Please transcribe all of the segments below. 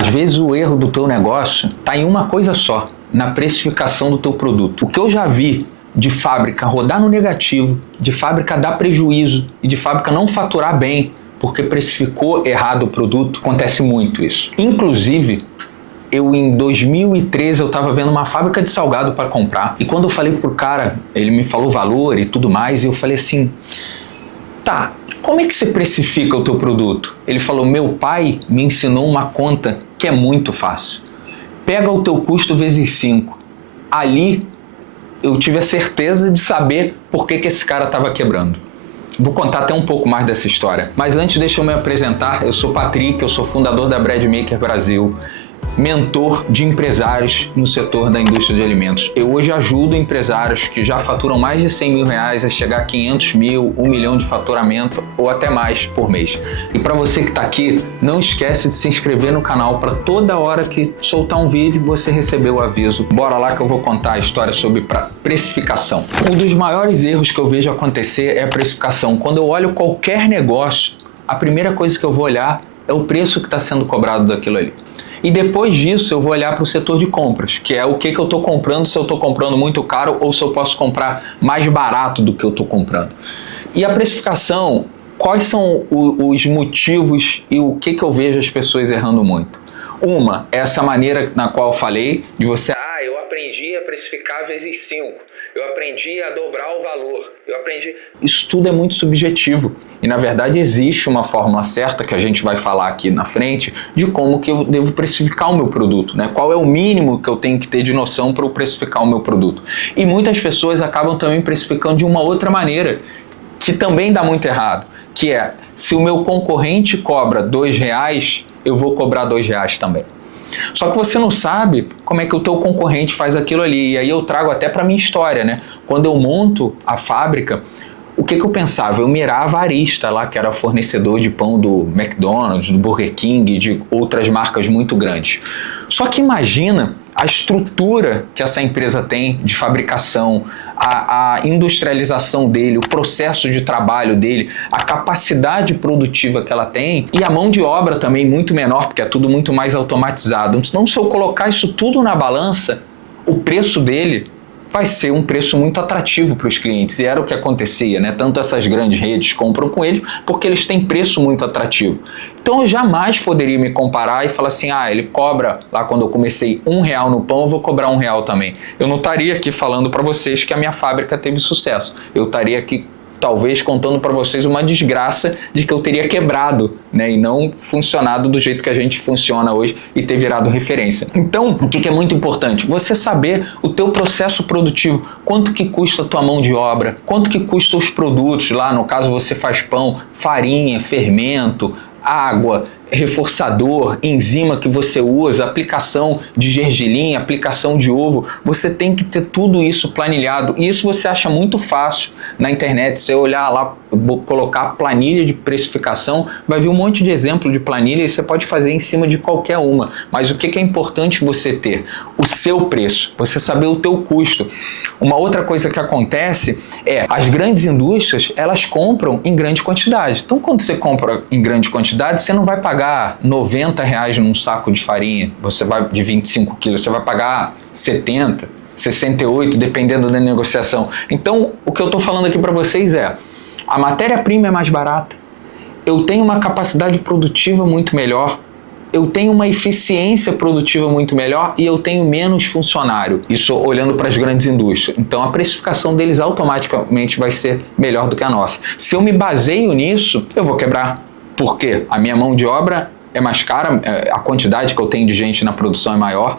Às vezes o erro do teu negócio está em uma coisa só, na precificação do teu produto. O que eu já vi de fábrica rodar no negativo, de fábrica dar prejuízo e de fábrica não faturar bem porque precificou errado o produto, acontece muito isso. Inclusive, em 2013 eu estava vendo uma fábrica de salgado para comprar e quando eu falei pro cara, ele me falou o valor e tudo mais, e eu falei assim, tá, como é que você precifica o teu produto? Ele falou, meu pai me ensinou uma conta que é muito fácil. Pega o teu custo vezes 5. Ali eu tive a certeza de saber por que esse cara estava quebrando. Vou contar até um pouco mais dessa história. Mas antes deixa eu me apresentar. Eu sou Patrick, eu sou fundador da Bread Maker Brasil, mentor de empresários no setor da indústria de alimentos. Eu hoje ajudo empresários que já faturam mais de 100 mil reais a chegar a 500 mil, 1 milhão de faturamento ou até mais por mês. E para você que está aqui, não esquece de se inscrever no canal para toda hora que soltar um vídeo você receber o aviso. Bora lá que eu vou contar a história sobre precificação. Um dos maiores erros que eu vejo acontecer é a precificação. Quando eu olho qualquer negócio, a primeira coisa que eu vou olhar é o preço que está sendo cobrado daquilo ali. E depois disso eu vou olhar para o setor de compras, que é o que eu estou comprando, se eu estou comprando muito caro ou se eu posso comprar mais barato do que eu estou comprando. E a precificação, quais são os motivos e o que eu vejo as pessoas errando muito? Uma, essa maneira na qual eu falei, de você, eu aprendi a precificar vezes 5, eu aprendi a dobrar o valor, Isso tudo é muito subjetivo. E na verdade existe uma fórmula certa, que a gente vai falar aqui na frente, de como que eu devo precificar o meu produto, né? Qual é o mínimo que eu tenho que ter de noção para eu precificar o meu produto. E muitas pessoas acabam também precificando de uma outra maneira, que também dá muito errado, que é, se o meu concorrente cobra R$2, eu vou cobrar R$2 também. Só que você não sabe como é que o teu concorrente faz aquilo ali. E aí eu trago até para minha história, né? Quando eu monto a fábrica, o que eu pensava? Eu mirava a Arista lá, que era fornecedor de pão do McDonald's, do Burger King e de outras marcas muito grandes. Só que imagina a estrutura que essa empresa tem de fabricação, a industrialização dele, o processo de trabalho dele, a capacidade produtiva que ela tem e a mão de obra também muito menor, porque é tudo muito mais automatizado. Então, se eu colocar isso tudo na balança, o preço dele vai ser um preço muito atrativo para os clientes, e era o que acontecia, né? Tanto essas grandes redes compram com eles porque eles têm preço muito atrativo. Então eu jamais poderia me comparar e falar assim, ele cobra, lá quando eu comecei R$1 no pão, eu vou cobrar R$1 também. Eu não estaria aqui falando para vocês que a minha fábrica teve sucesso, eu estaria aqui talvez contando para vocês uma desgraça de que eu teria quebrado, né, e não funcionado do jeito que a gente funciona hoje e ter virado referência. Então, o que é muito importante? Você saber o teu processo produtivo, quanto que custa a tua mão de obra, quanto que custa os produtos, lá no caso você faz pão, farinha, fermento, água, reforçador, enzima que você usa, aplicação de gergelim, aplicação de ovo, você tem que ter tudo isso planilhado. E isso você acha muito fácil na internet. Você olhar lá, colocar planilha de precificação, vai vir um monte de exemplo de planilha e você pode fazer em cima de qualquer uma. Mas o que é importante você ter? O seu preço, você saber o teu custo. Uma outra coisa que acontece é, as grandes indústrias, elas compram em grande quantidade. Então, quando você compra em grande quantidade, você não vai pagar R$90 num saco de farinha, você vai de 25 quilos, você vai pagar 70, 68, dependendo da negociação. Então, o que eu estou falando aqui para vocês é, a matéria-prima é mais barata, eu tenho uma capacidade produtiva muito melhor, eu tenho uma eficiência produtiva muito melhor e eu tenho menos funcionário. Isso olhando para as grandes indústrias. Então a precificação deles automaticamente vai ser melhor do que a nossa. Se eu me baseio nisso, eu vou quebrar. Por quê? A minha mão de obra é mais cara, a quantidade que eu tenho de gente na produção é maior.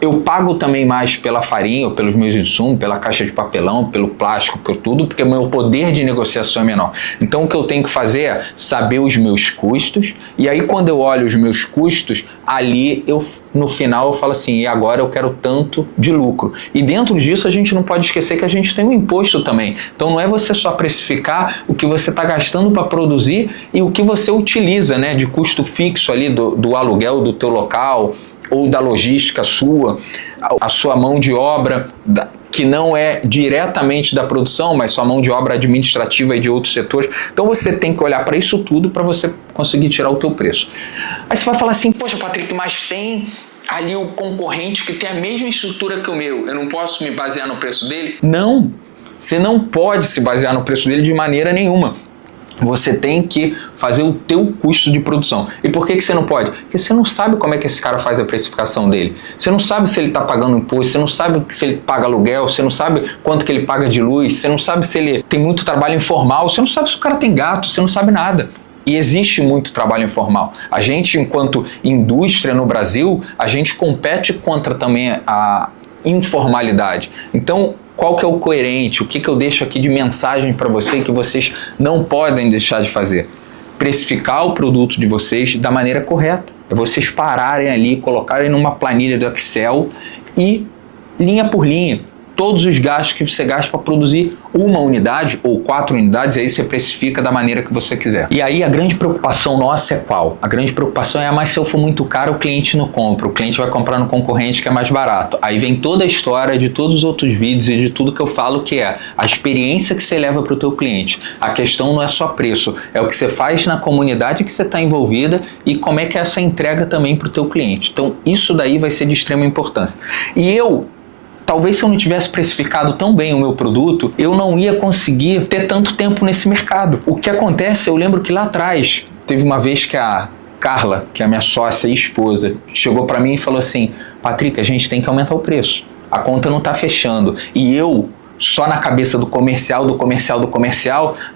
Eu pago também mais pela farinha, ou pelos meus insumos, pela caixa de papelão, pelo plástico, por tudo, porque o meu poder de negociação é menor. Então o que eu tenho que fazer é saber os meus custos, e aí quando eu olho os meus custos, ali no final eu falo assim, e agora eu quero tanto de lucro. E dentro disso a gente não pode esquecer que a gente tem um imposto também. Então não é você só precificar o que você está gastando para produzir e o que você utiliza, né, de custo fixo ali do aluguel do teu local, ou da logística sua, a sua mão de obra, que não é diretamente da produção, mas sua mão de obra administrativa e de outros setores. Então você tem que olhar para isso tudo para você conseguir tirar o teu preço. Aí você vai falar assim, poxa, Patrick, mas tem ali o concorrente que tem a mesma estrutura que o meu, eu não posso me basear no preço dele? Não, você não pode se basear no preço dele de maneira nenhuma. Você tem que fazer o teu custo de produção. E por que você não pode? Porque você não sabe como é que esse cara faz a precificação dele. Você não sabe se ele está pagando imposto, você não sabe se ele paga aluguel, você não sabe quanto que ele paga de luz, você não sabe se ele tem muito trabalho informal, você não sabe se o cara tem gato, você não sabe nada. E existe muito trabalho informal. A gente, enquanto indústria no Brasil, a gente compete contra também a informalidade. Então, qual que é o coerente? O que eu deixo aqui de mensagem para você que vocês não podem deixar de fazer? Precificar o produto de vocês da maneira correta. É vocês pararem ali, colocarem numa planilha do Excel e, linha por linha, todos os gastos que você gasta para produzir uma unidade ou 4 unidades, e aí você precifica da maneira que você quiser. E aí a grande preocupação nossa é qual? A grande preocupação é, mas se eu for muito caro, o cliente não compra, o cliente vai comprar no concorrente que é mais barato. Aí vem toda a história de todos os outros vídeos e de tudo que eu falo, que é a experiência que você leva para o teu cliente. A questão não é só preço, é o que você faz na comunidade que você está envolvida e como é que é essa entrega também para o teu cliente. Então isso daí vai ser de extrema importância. E talvez se eu não tivesse precificado tão bem o meu produto, eu não ia conseguir ter tanto tempo nesse mercado. O que acontece, eu lembro que lá atrás, teve uma vez que a Carla, que é a minha sócia e esposa, chegou para mim e falou assim, Patrick, a gente tem que aumentar o preço. A conta não está fechando. E eu, só na cabeça do comercial,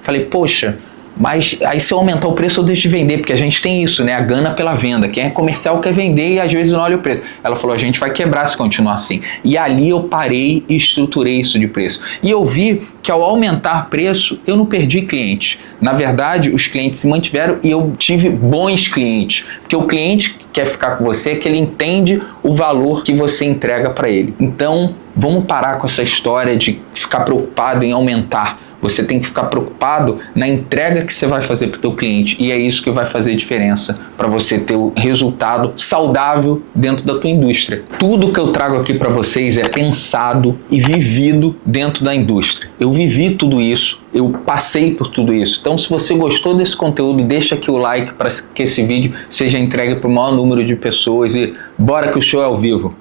falei, poxa, mas aí se eu aumentar o preço eu deixo de vender, porque a gente tem isso, né? A gana pela venda. Quem é comercial quer vender e às vezes não olha o preço. Ela falou, a gente vai quebrar se continuar assim. E ali eu parei e estruturei isso de preço. E eu vi que ao aumentar preço, eu não perdi clientes. Na verdade, os clientes se mantiveram e eu tive bons clientes. Porque o cliente que quer ficar com você é que ele entende o valor que você entrega para ele. Então, vamos parar com essa história de ficar preocupado em aumentar. Você tem que ficar preocupado na entrega que você vai fazer para o teu cliente, e é isso que vai fazer diferença para você ter o resultado saudável dentro da tua indústria. Tudo que eu trago aqui para vocês é pensado e vivido dentro da indústria. Eu vivi tudo isso, eu passei por tudo isso. Então, se você gostou desse conteúdo, deixa aqui o like para que esse vídeo seja entregue para o maior número de pessoas e bora que o show é ao vivo.